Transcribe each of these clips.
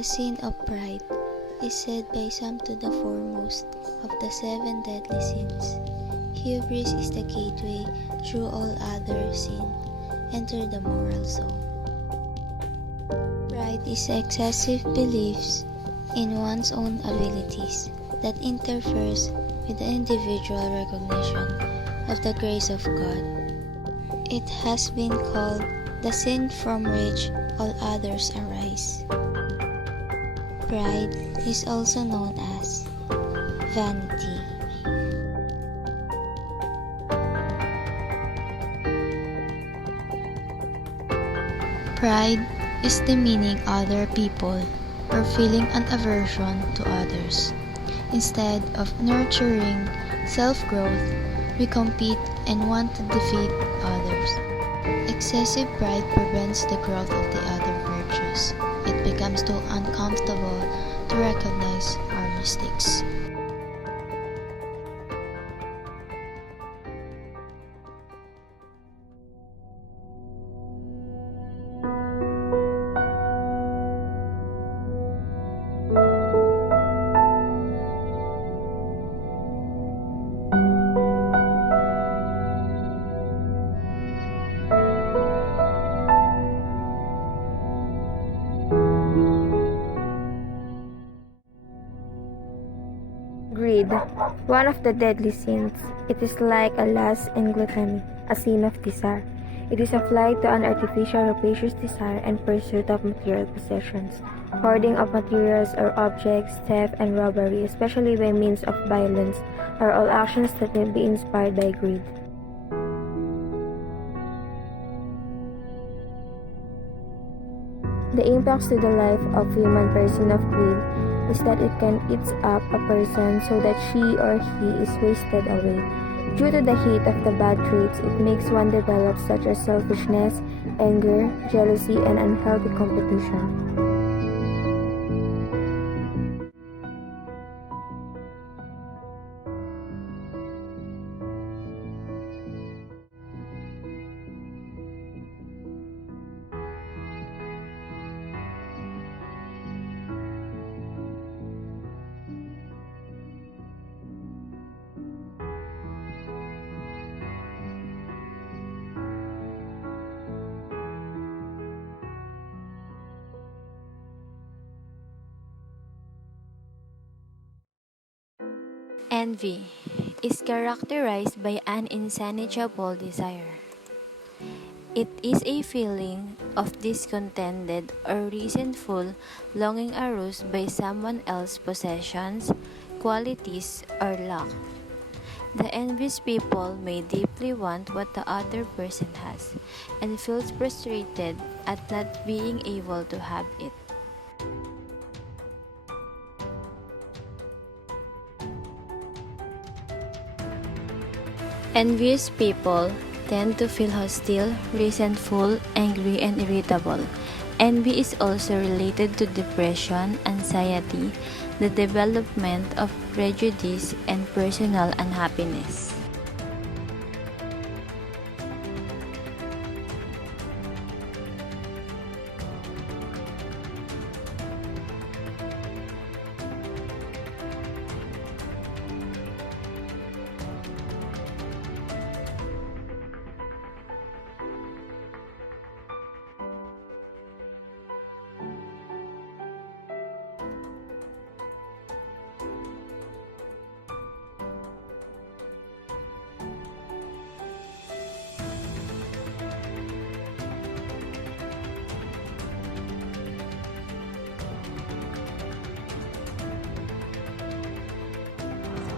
The sin of pride is said by some to the foremost of the 7 deadly sins. Hubris is the gateway through all other sin. Enter the moral zone. Pride is excessive beliefs in one's own abilities that interferes with the individual recognition of the grace of God. It has been called the sin from which all others arise. Pride is also known as vanity. Pride is demeaning other people or feeling an aversion to others. Instead of nurturing self-growth, we compete and want to defeat others. Excessive pride prevents the growth of the other virtues. It becomes too uncomfortable to recognize our mistakes. Greed, one of the deadly sins. It is like a lust and gluttony, a sin of desire. It is applied to an artificial rapacious desire and pursuit of material possessions, hoarding of materials or objects, theft and robbery, especially by means of violence, are all actions that may be inspired by greed. The impacts to the life of human person of greed is that it can eat up a person so that she or he is wasted away. Due to the heat of the bad traits it makes one develop, such as selfishness, anger, jealousy, and unhealthy competition. Envy is characterized by an insatiable desire. It is a feeling of discontented or resentful longing aroused by someone else's possessions, qualities, or luck. The envious people may deeply want what the other person has and feels frustrated at not being able to have it. Envious people tend to feel hostile, resentful, angry, and irritable. Envy is also related to depression, anxiety, the development of prejudice, and personal unhappiness.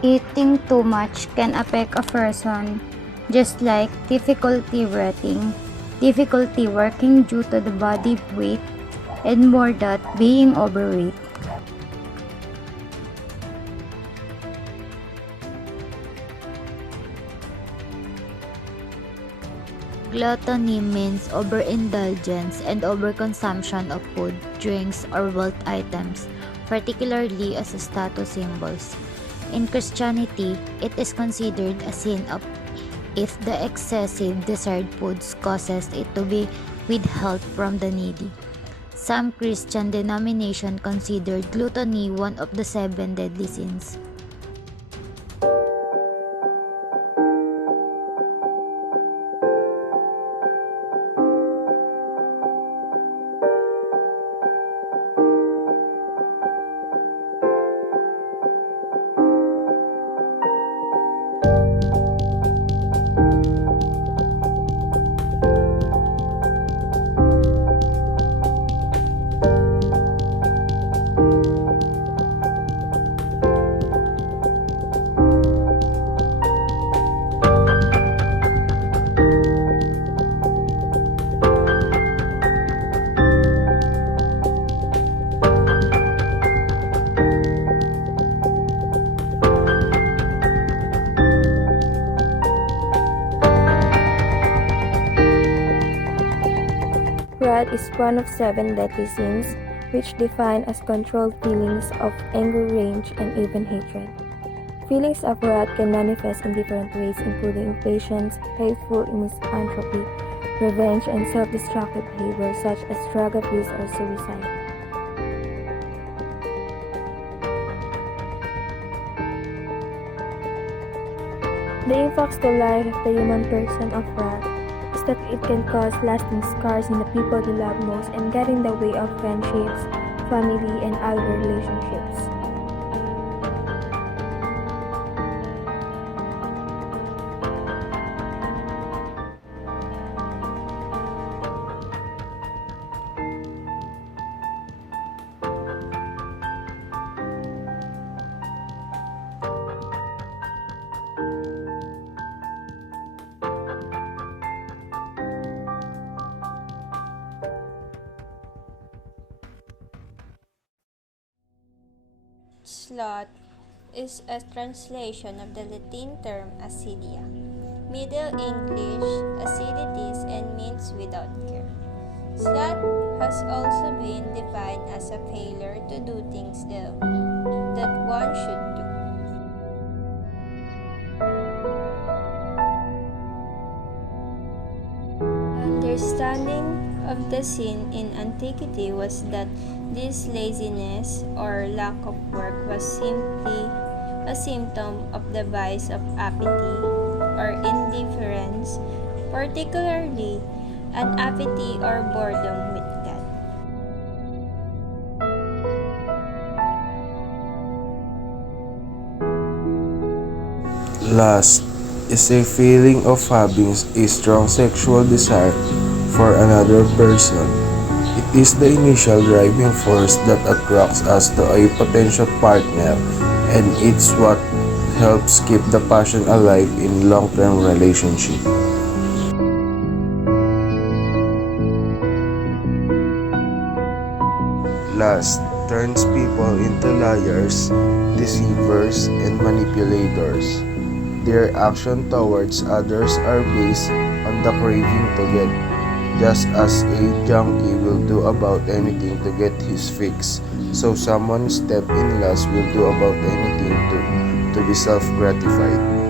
Eating too much can affect a person, just like difficulty breathing, difficulty working due to the body weight, and more that being overweight. Gluttony means overindulgence and overconsumption of food, drinks, or wealth items, particularly as status symbols. In Christianity, it is considered a sin if the excessive desired foods causes it to be withheld from the needy. Some Christian denominations consider gluttony one of the 7 deadly sins. Wrath is one of 7 deadly sins, which define as controlled feelings of anger, rage, and even hatred. Feelings of wrath can manifest in different ways, including impatience, hateful misanthropy, revenge, and self-destructive behavior such as drug abuse or suicide. The impacts to life of the human person of wrath is that it can cause lasting scars in the people they love most and get in the way of friendships, family, and other relationships. Sloth is a translation of the Latin term acidia, Middle English acidities, and means without care. Sloth has also been defined as a failure to do things that one should do. Understanding of the sin in antiquity was that this laziness or lack of work was simply a symptom of the vice of apathy or indifference, particularly an apathy or boredom with God. Lust is a feeling of having a strong sexual desire for another person. It is the initial driving force that attracts us to a potential partner, and it's what helps keep the passion alive in long-term relationship. Lust turns people into liars, deceivers, and manipulators. Their action towards others are based on the craving to get, just as a junkie will do about anything to get his fix. So someone stepped in lust will do about anything to be self-gratified.